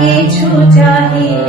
কিছু চাই